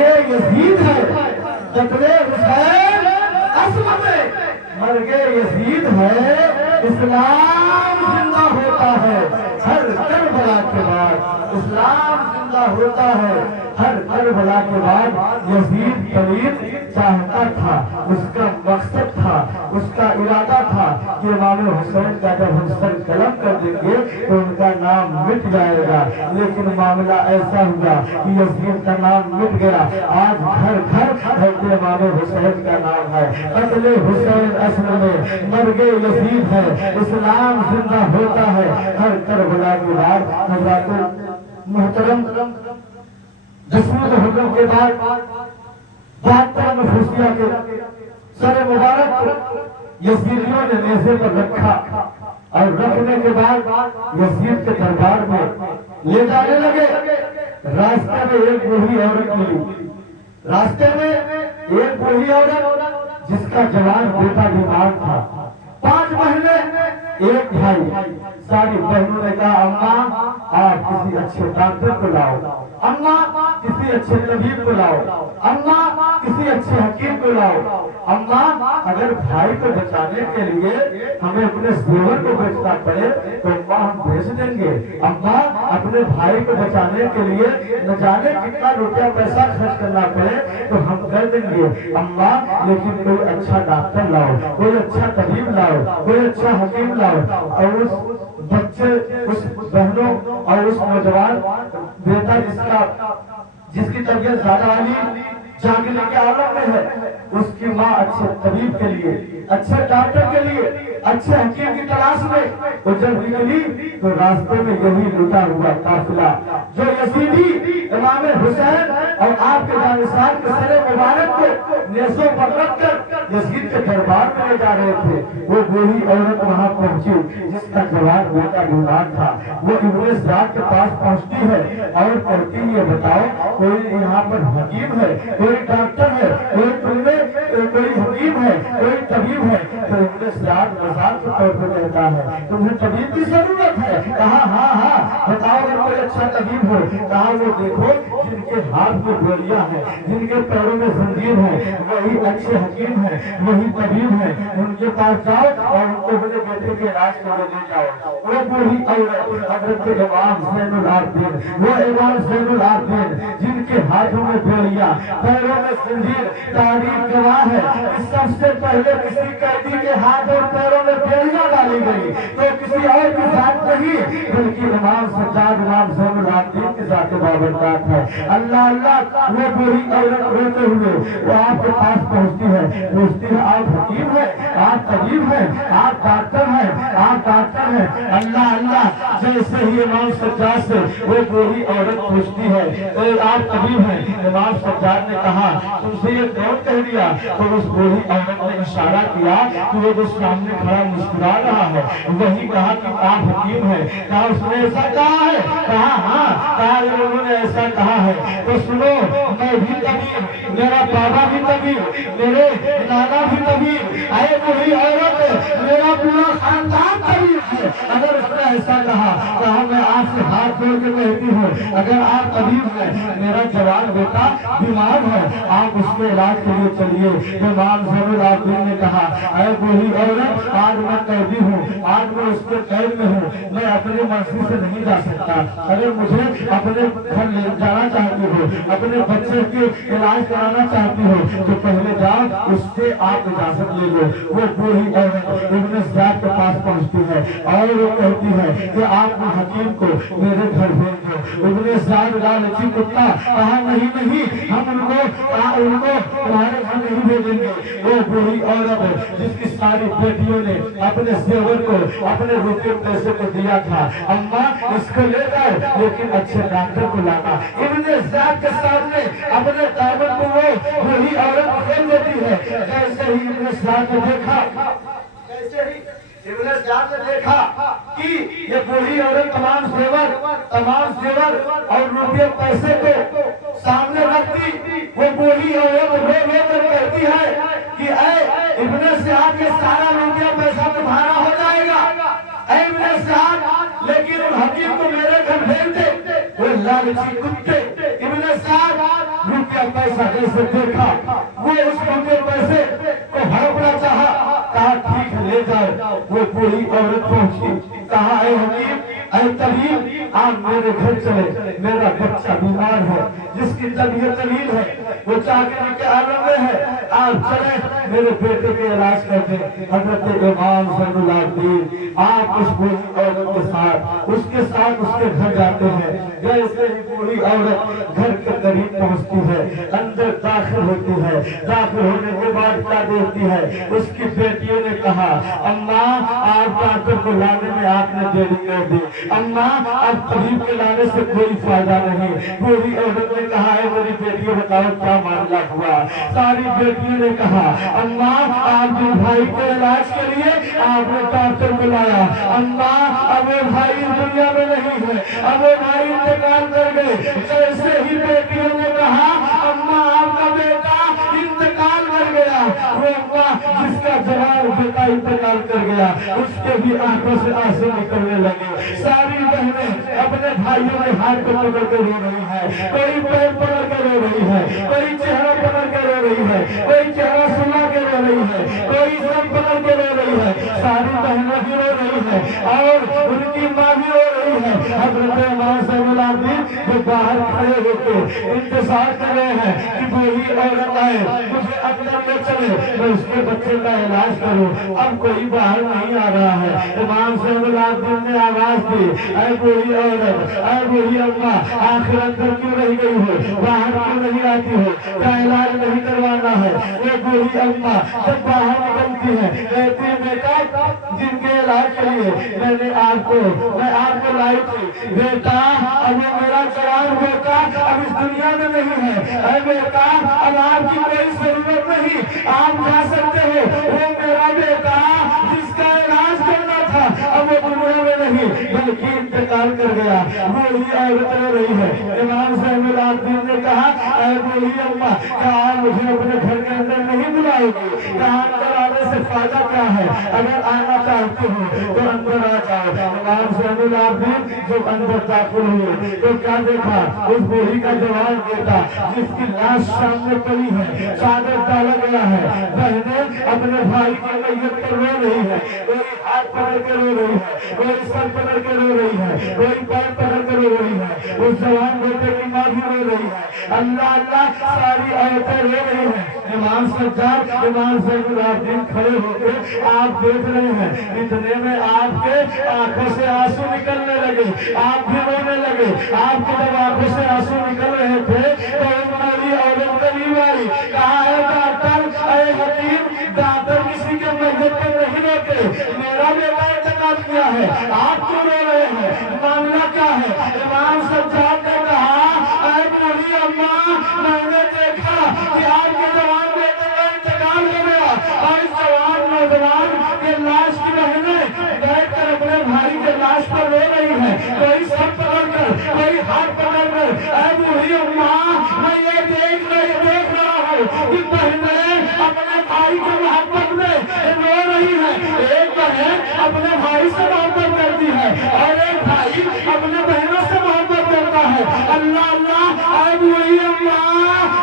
یزید ہے قتل حسین عصمت مرگ یزید ہے اسلام زندہ ہوتا ہے ہر کربلا کے بعد اسلام زندہ ہوتا ہے ہر کربلا کے بعد یزید طویل چاہتا تھا اس کا مقصد تھا اس کا ارادہ تھا کہ امام حسین کا جب ہم سر قلم کر دیں گے تو ان کا نام مٹ جائے گا لیکن معاملہ ایسا ہوا کہ یزید کا نام مٹ گیا آج گھر گھر کہ امام حسین کا نام ہے قتل حسین اصل میں مرگ یزید ہے اسلام زندہ ہوتا ہے ہر کربلا کے بعد حضرات محترم جسمت حکم کے بعد 72 مفوسیہ کے سر مبارک کو یزیدیوں نے نیزے پر رکھا اور رکھنے کے بعد یزید کے دربار میں لے جانے لگے راستے میں ایک بوڑھی عورت ملی راستے میں ایک بوڑھی عورت جس کا جوان بیٹا بیمار تھا 5 مہینے ایک بھائی ساری بہنوں نے کہا اماں آپ کسی اچھے ڈاکٹر کو لاؤ اماں کسی اچھے طبیب کو لاؤ اماں کسی اچھے حکیم کو لاؤ اماں اگر بھائی کو بچانے کے لیے ہمیں اپنے زیور کو بیچنا پڑے تو اماں ہم بیچ دیں گے اماں اپنے بھائی کو بچانے کے لیے نہ جانے کتنا روپیہ پیسہ خرچ کرنا پڑے تو ہم کر دیں گے اماں لیکن کوئی اچھا ڈاکٹر لاؤ کوئی اچھا طبیب لاؤ کوئی اچھا حکیم لاؤ اور اس بچے اس بہنوں اور اس نوجوان بیٹا جس کی طبیعت زیادہ عالی جاگنے کے عالم میں ہے اس کی ماں اچھے طبیب کے لیے اچھے ڈاکٹر کے لیے اچھے حکیم کی تلاش میں وہ جب نکلی تو راستے میں یہی لٹا ہوا قافلہ جو یزیدی امام حسین اور آپ کے جانشین کے سر مبارک کو نیزوں پر رکھ کر یزید کے دربار میں لے جا رہے تھے وہ بوڑھی عورت وہاں پہنچی جس کا جوان بیٹا بیمار تھا وہ ابن سعد کے پاس پہنچتی ہے اور کہتی ہے بتاؤ کوئی یہاں پر حکیم ہے کوئی ڈاکٹر ہے کوئی حکیم ہے کوئی طبیب ہے تو ابن سعد مزاق کے طور پر کہتا ہے تمہیں طبیب کی ضرورت ہے کہا ہاں بتاؤ اگر کوئی اچھا طبیب ہو کہا وہ دیکھو جن کے ہاتھ میں گولیاں ہیں جن کے پیروں میں زنجیر ہے وہی اچھے حکیم ہے وہی طبیب ہے ان کے پاس جاؤ اور ان کو اپنے بیٹے کے علاج کے لیے لے جاؤ وہ بوڑھی عورت حضرت امام زین العابدین وہ امام زین العابدین جن کے ہاتھوں میں گولیاں پیروں میں زنجیر تاریخ گواہ ہے کہ سب سے پہلے کسی قیدی کے ہاتھ اور پیروں میں گولیاں ڈالی گئی تو کسی اور کی ذات نہیں بلکہ امام سجاد امام زین العابدین کی ذات بابرکات ہے اللہ وہ بوڑھی عورت روتے ہوئے وہ آپ کے پاس پہنچتی ہے آپ حکیم ہیں آپ طبیب ہیں آپ ڈاکٹر ہیں اللہ جیسے ہی امام سجاد سے وہ بوڑھی عورت پوچھتی ہے تو آپ طبیب ہیں امام سجاد نے کہا تم سے یہ کون کہہ دیا تو اس بوڑھی عورت نے اشارہ کیا کہ وہ جو سامنے کھڑا مسکرا رہا ہے وہی کہا کہ آپ حکیم ہیں کہا اس نے ایسا کہا ہے کہا ہاں کہا اگر انہوں نے ایسا کہا ہے تو سنو میں بھی طبیب میرا بابا بھی طبیب میرے نانا بھی طبیب اے بوڑھی عورت میرا پورا خاندان طبیب ہے اگر اس نے ایسا کہا میں آپ سے ہاتھ جوڑ کے کہتی ہوں اگر آپ طبیب ہیں میرا جوان بیٹا بیمار ہے آپ اس کے علاج کے لیے چلیے امام زین العابدین نے کہا اے بوڑھی عورت آج میں قیدی ہوں آج میں اس کے قید میں ہوں میں اپنی مرضی سے نہیں جا سکتا اگر مجھے اپنے گھر لے جانا چاہتی ہو اپنے بچے کے علاج کرانا چاہتی ہو تو پہلے جاؤ اس سے آپ اجازت لے لو وہ بوڑھی عورت ابن سعد کے پاس پہنچتی ہے اور وہ کہتی ہے کہ آپ حکیم کو میرے گھر بھیج دو ابن سعد لالچی کتا کہا نہیں ہم ان کو تمہارے گھر نہیں بھیجیں گے وہ بوڑھی عورت جس کی ساری بیٹیوں نے اپنے زیور کو اپنے روپے پیسے کو دیا تھا اماں اس کو لے جاؤ لیکن اچھے ڈاکٹر کو لانا ابن سعد کے سامنے اپنے دامن کو وہ بوڑھی عورت پھیل دیتی ہے جیسے ہی ابن سعد نے دیکھا ابن سعد نے دیکھا کہ یہ بوڑھی عورت تمام زیور اور روپے پیسے کو سامنے رکھتی وہ بوڑھی عورت رو کر کہتی ہے کہ اے ابن سعد یہ سارا روپیہ پیسہ تمہارا ہو جائے گا اے ابن سعد لیکن ان حکیم کو میرے گھر بھیج دے وہ لالچی کتے ابن سعد روپیہ पैसा जैसे देखा, वो उस उनके पैसे को हड़पना चाहा, कहा ठीक है ले जाओ। वो बूढ़ी औरत पहुंची, कहा है हकीम, ऐ तबीब, आप मेरे घर चले, मेरा बच्चा बीमार है, जिसकी तबीयत तलील है, वो चाकरी के आलम में है, आप चले मेरे बेटे के इलाज कर दें। हजरत इमाम ज़ैनुलआबिदीन आप उस बूढ़ी औरत के साथ उसके घर जाते हैं। जैसे ही बूढ़ी औरत घर के करीब पहुंचती है, अंदर दाखिल होती है, दाखिल होने के बाद क्या देखती है, उसकी बेटियों ने कहा, अम्मा आप डॉक्टर को लाने में आपने देरी कर दी, अम्मा अब तबीब के लाने से कोई फायदा नहीं। बूढ़ी औरत ने कहा है मेरी बेटियों बताओ क्या मामला हुआ। सारी बेटियों ने कहा, अम्मा आपके भाई के इलाज के लिए आपने डॉक्टर बुलाया, अम्मा अब वो भाई दुनिया में नहीं है, अब वो भाई इंतकाल कर गए। जैसे ही बेटियों ने कहा अम्मा आपका बेटा इंतकाल कर गया, वो अम्मा जिसका जवान बेटा इंतकाल कर गया उसके भी आंखों से आंसू निकलने लगे। सारी बहनें अपने भाइयों के हाथ को पकड़ के रो रही है, कोई पैर पकड़ के रो रही है, कोई चेहरा पकड़ के रो रही है, कोई चेहरा सुला के रो रही है, कोई सर पकड़ के रो रही है। सारी बहनें भी रो रही है और उनकी माँ भी रो रही है। हज़रत इमाम ज़ैनुलआबिदीन जो बाहर खड़े होकर इंतजार कर रहे हैं कि बूढ़ी औरत आए, मुझे अंदर ले चले, मैं उसके बच्चे का इलाज करूं। अब कोई बाहर नहीं आ रहा है। इमाम ज़ैनुलआबिदीन ने आवाज दी, ऐ बूढ़ी औरत, ऐ बूढ़ी अम्मा, आखिर अंदर क्यों रह गई हो, बाहर क्यों नहीं आती हो, क्या इलाज नहीं करवाना है। ये बूढ़ी अम्मा जब बाहर निकलती है कहती बेटा जिनके इलाज के लिए मैं आपको लाई थी बेटा, अब ये मेरा जवान बेटा अब इस दुनिया में नहीं है, अरे बेटा अब आपकी कोई जरूरत नहीं, आप जा सकते हो। वो मेरा बेटा जिसका इलाज करना था अब वो दुनिया में नहीं बल्कि इंतकाल कर गया। बूढ़ी औरत रो रही है। इमाम ज़ैनुलआबिदीन ने कहा, ऐ बूढ़ी अम्मा क्या आप मुझे अपने घर के अंदर नहीं बुलाओगे, क्या अंदर आने से फायदा क्या है, अगर आना चाहते हो तो अंदर आ जाओ। इमाम ज़ैनुलआबिदीन जब अंदर दाखिल हुए तो क्या देखा, उस बूढ़ी का जवान बेटा जिसकी लाश सामने पड़ी है, चादर डाला गया है, बहनें अपने भाई की मैयत पर रो रही है, कोई हाथ पकड़ के रो रही है, कोई सर पकड़ के रो रही है, कोई पैर पकड़ के रो रही है, उस जवान बेटे की माँ भी रो रही है। अल्लाह अल्लाह सारी औरतें रो रही है। इमाम सज्जाद इमाम ज़ैनुलआबिदीन खड़े होकर आप देख रहे हैं, इतने में आपके आंखों से आंसू निकलने लगे, आप भी रोने लगे। आपके जब आंखों से आंसू निकल रहे थे तो एक मौली औरत करीब आई, कहा है डॉक्टर, ऐ हकीम, डॉक्टर किसी के मैयत पर नहीं रोके, मेरा बेटा इंतकाल किया है, आप क्यों रो रहे हैं, मामला क्या है। इमाम सज्जाद ने कहा, ऐ बूढ़ी अम्मा मैंने देखा कि आपके जवान बेटे का इंतकाल हो गया और इस जवान नौजवान के लाश की बहनें बैठ कर अपने भाई के लाश पर रो रही है, कोई सर पकड़ कर, कोई हाथ पकड़ कर। ऐ बूढ़ी अम्मा मैं ये देख रहा हूँ कि बहनें अपने भाई के मोहब्बत में रो रही है। एक बहन अपने भाई से मोहब्बत करती है और एक भाई अपने बहनों से मोहब्बत करता है। अल्लाह अल्लाह, ऐ बूढ़ी अम्मा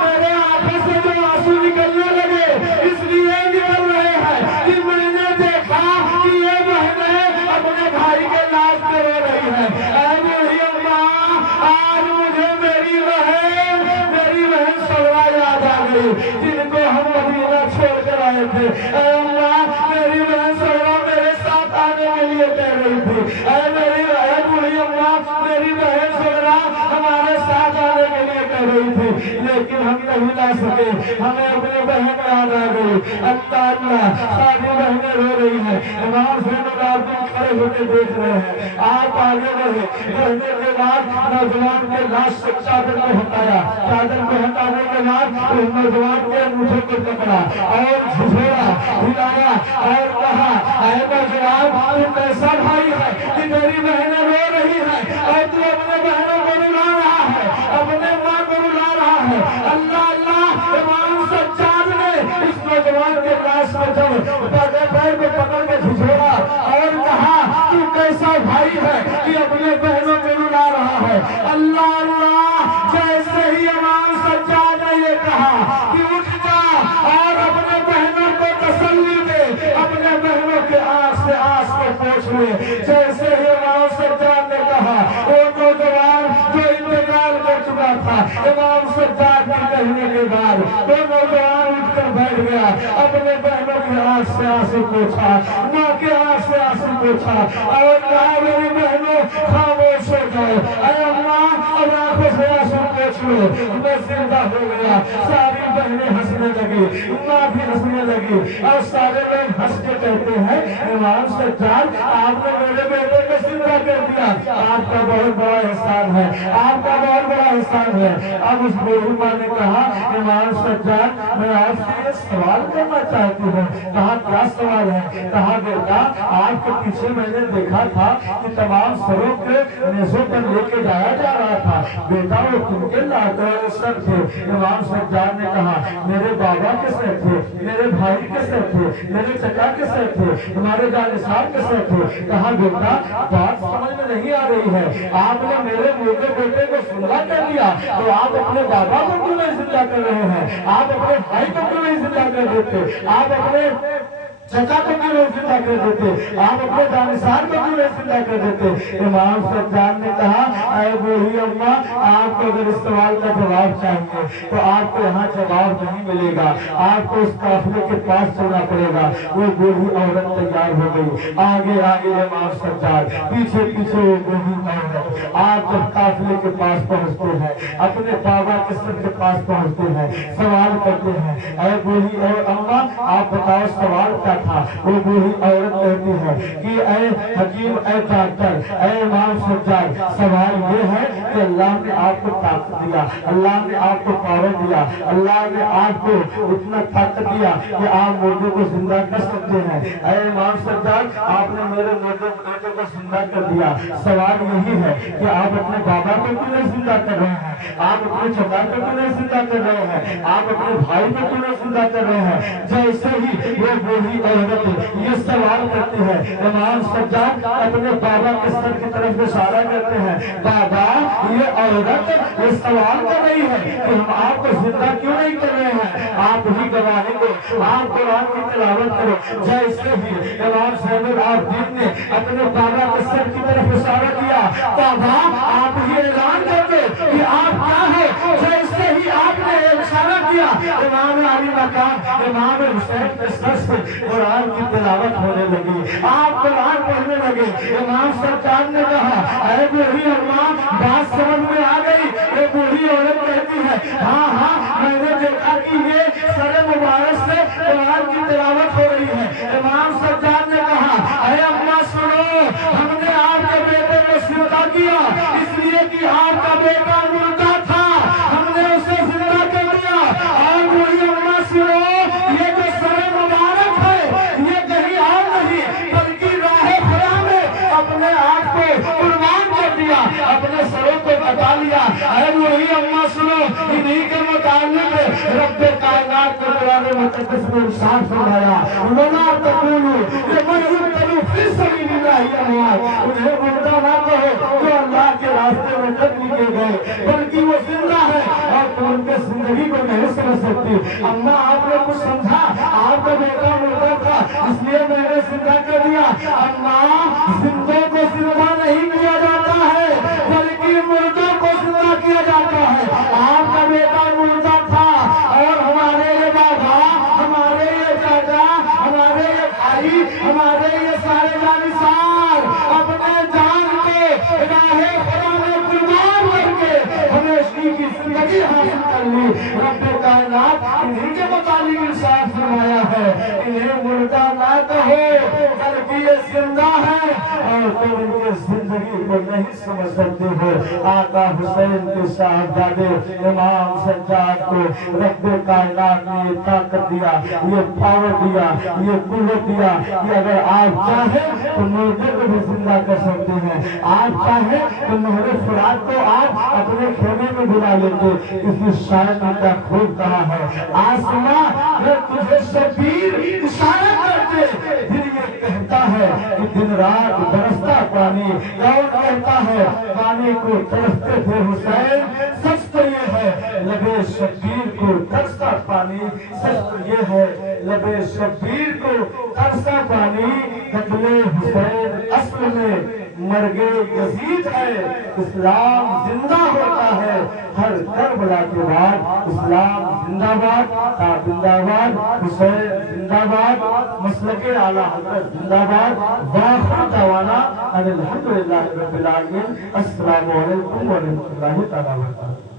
मेरे आंखों से जो आंसू निकलने लगे इसलिए निकल रहे हैं कि मैंने देखा कि ये बहनें अपने भाई के लाश पे रो रही है। ऐ बूढ़ी अम्मा आज मुझे मेरी बहन सौरा याद आ गई जिनको हम मदीना छोड़ कर आए थे। ऐ अम्मा मेरी बहन सौरा मेरे साथ आने के लिए कह रही थी, ऐ बूढ़ी अम्मा मेरी बहन सौरा हमारे साथ आने के लिए कह रही थी, लेकिन हम नहीं ला सके, हमें अपने बहन याद आ गई। अल्लाह अल्लाह सारी बहनें रो रही है। इमाम ज़ैनुलआबिदीन खड़े होकर देख रहे हैं, आप आगे बढ़े, बढ़ने के बाद नौजवान के लाश से चादर को हटाया, चादर को हटाने के बाद उस नौजवान के अंगूठे को पकड़ा और झुझोड़ा हिलाया और कहा, ऐ नौजवान तू कैसा भाई है कि तेरी बहनें रो रही है और तू अपने बहनों को रुला रहा है, अपने माँ को रुला रहा है। अल्लाह अल्लाह इमाम सज्जाद ने इस नौजवान के लाश को जब पैर को पकड़ के झुझोड़ा और कहा तू कैसा भाई है कि अपने बहनों को रुला रहा है। अल्लाह अल्लाह जैसे ही इमाम सज्जाद ने ये तो नौजवान उठ कर बैठ गया, अपने बहनों की आंख से आंसू पोंछा, माँ के आंख से आंसू पोंछा और कहा मेरी बहनों खामोश हो जाओ, अरे अम्मा अब आंखों से आंसू पोंछ लो, मैं जिंदा हो गया। सारी बहनें हंसने लगी, माँ भी हंसने लगी और सारे लोग हंस के कहते हैं इमाम सज्जाद आपने मेरे बेटे को जिंदा कर दिया, आपका बहुत बड़ा एहसान है, आपका बहुत बड़ा एहसान है। अब उस बूढ़ी माँ ने कहा इमाम सज्जाद मैं आपसे ये सवाल करना चाहती हूँ। कहा क्या सवाल है? कहा बेटा आपके पीछे मैंने देखा था कि तमाम सरों के नेज़ों पर लेके जाया जा रहा था, बेटा वो किनके लाडले सर थे? इमाम सज्जाद ने कहा मेरे बाबा के सर थे, मेरे भाई के सर थे, मेरे चचा के सर थे, हमारे जानिसार के सर थे। कहा बेटा बात समझ में नहीं आ रही है, आपने मेरे मोटे बेटे को जिंदा कर दिया तो आप अपने बाबा को क्यों नहीं जिंदा कर रहे हैं? आप अपने भाई को क्यों नहीं जिंदा कर देते? आप अपने चचा को क्यों नहीं जिंदा कर देते? आप अपने जानिसार को क्यों नहीं जिंदा कर देते? इमाम सज्जाद ने कहा अरे बूढ़ी अम्मा आपको अगर इस सवाल का जवाब चाहिए तो आपको यहाँ जवाब नहीं मिलेगा, आपको उस काफिले के पास चलना पड़ेगा। वो बूढ़ी औरत तैयार हो गई, आगे आगे इमाम सज्जाद, पीछे पीछे वो बूढ़ी औरत। आप जब काफिले के पास पहुँचते हैं, अपने बाबा के सर के पास पहुँचते हैं, सवाल करते हैं अरे बूढ़ी और अम्मा आप बताओ सवाल क्या था? वो बूढ़ी औरत कहती है कि ऐ हकीम, ऐ डॉक्टर, ऐ इमाम सज्जाद सवाल ये है कि अल्लाह ने आपको ताकत दिया, अल्लाह ने आपको पावर दिया, अल्लाह ने आपको इतना ताकत दिया कि आप मुर्दे को जिंदा कर सकते हैं। ऐ इमाम सज्जाद आपने मेरे मुर्दे बेटे को जिंदा कर दिया, सवाल यही है कि आप अपने बाबा को क्यों नहीं जिंदा कर रहे हैं? आप अपने चचा को क्यों नहीं जिंदा कर रहे हैं? आप अपने भाई को क्यों नहीं जिंदा कर रहे हैं? जैसे ही वो बूढ़ी औरत ये सवाल करती है, इमाम सज्जाद अपने बाबा के सर की तरफ इशारा करते हैं, बाबा ये औरत ये सवाल कर रही है कि हम आपको जिंदा क्यों नहीं कर रहे हैं? आप ही गवाही दो, आप कुरान की तिलावत करो। जैसे ही इमाम ज़ैनुल आबिदीन ने अपने बाबा के सर की तरफ इशारा किया, बाबा आप ये ऐलान कर दो कि आप क्या है। जैसे ही आपने इशारा किया, इमाम अली मकाम इमाम हुसैन के सर से कुरान की तिलावत होने लगी, आप कुरान पढ़ने लगे। इमाम सरकार ने कहा अरे बूढ़ी अम्मा बात समझ में आ गई? ये बूढ़ी औरत कहती है हाँ हाँ मैंने देखा कि ये सर मुबारक से कुरान की तिलावत हो रही है। इमाम सरकार ने कहा अरे अम्मा सुनो, हमने आपके बेटे को जिंदा किया इसलिए कि आपका बेटा मुर्दा था, हमने उसे जिंदा कर दिया। और बूढ़ी अम्मा सुनो, ये जो सर मुबारक है ये कहीं और नहीं बल्कि राह खुदा में अपने आप को कुर्बान कर दिया, अपने सरों को बता लिया। अरे बूढ़ी अम्मा सुनो, इन्हीं के मुताबिक रब्बे कायनात के कुरान मुक़द्दस में इरशाद फरमाया वला तक़ूलू लिमन युक़तलू फ़ी सबीलिल्लाहि अमवात, उन्हें मुर्दा ना कहो जो अल्लाह के रास्ते में कत्ल किए गए, बल्कि वो जिंदा है और तुम उनके जिंदगी को नहीं समझ सकती। अम्मा आपने कुछ समझा, आपका बेटा मुर्दा था इसलिए मैंने जिंदा कर दिया। अम्मा जिंदों को जिंदा नहीं किया जाता है बल्कि मुर्दों को जिंदा किया जाता है। आपका बेटा मुर्दा था और हमारे ये बाबा, हमारे ये चाचा, हमारे ये भाई, हमारे ये सारे जानिसार अपने जान को राहे खुदा में कुर्बान करके हमेशा की जिंदगी हासिल कर ली। रब्बे कायनात इन्हीं के मुताबिक इरशाद फरमाया है इन्हें मुर्दा ना कहो बल्कि ये जिंदा है और तुम इनकी जिंदगी को नहीं समझ सकते हो। आका हुसैन के साहबजादे इमाम सज्जाद को रब्बे कायनात ने ये ताकत दिया, ये पावर दिया, ये कुव्वत दिया कि अगर आप चाहें तो मुर्दे को भी जिंदा कर सकते हैं, आप चाहें तो नहरे फुरात को आप अपने खेमे में बुला लेते। इसी शायर ने क्या खूब कहा है, आसमां मैं तुझे शबीर इशारा करते, फिर ये कहता है कि दिन रात बरसता पानी। कौन कहता है पानी को तरसते थे हुसैन? सच तो ये है लबे शबीर को तरसता पानी, सच तो ये है लबे शबीर को तरसता पानी। कत्ले हुसैन असल में مرگ یزید ہے اسلام زندہ ہوتا ہے ہر کربلا کے بعد اسلام زندہ باد زندہ باد حسین زندہ باد مسلک اعلی حضرت زندہ باد واخر دعوانا ان الحمدللہ رب العالمین السلام علیکم ورحمۃ اللہ تعالی وبرکاتہ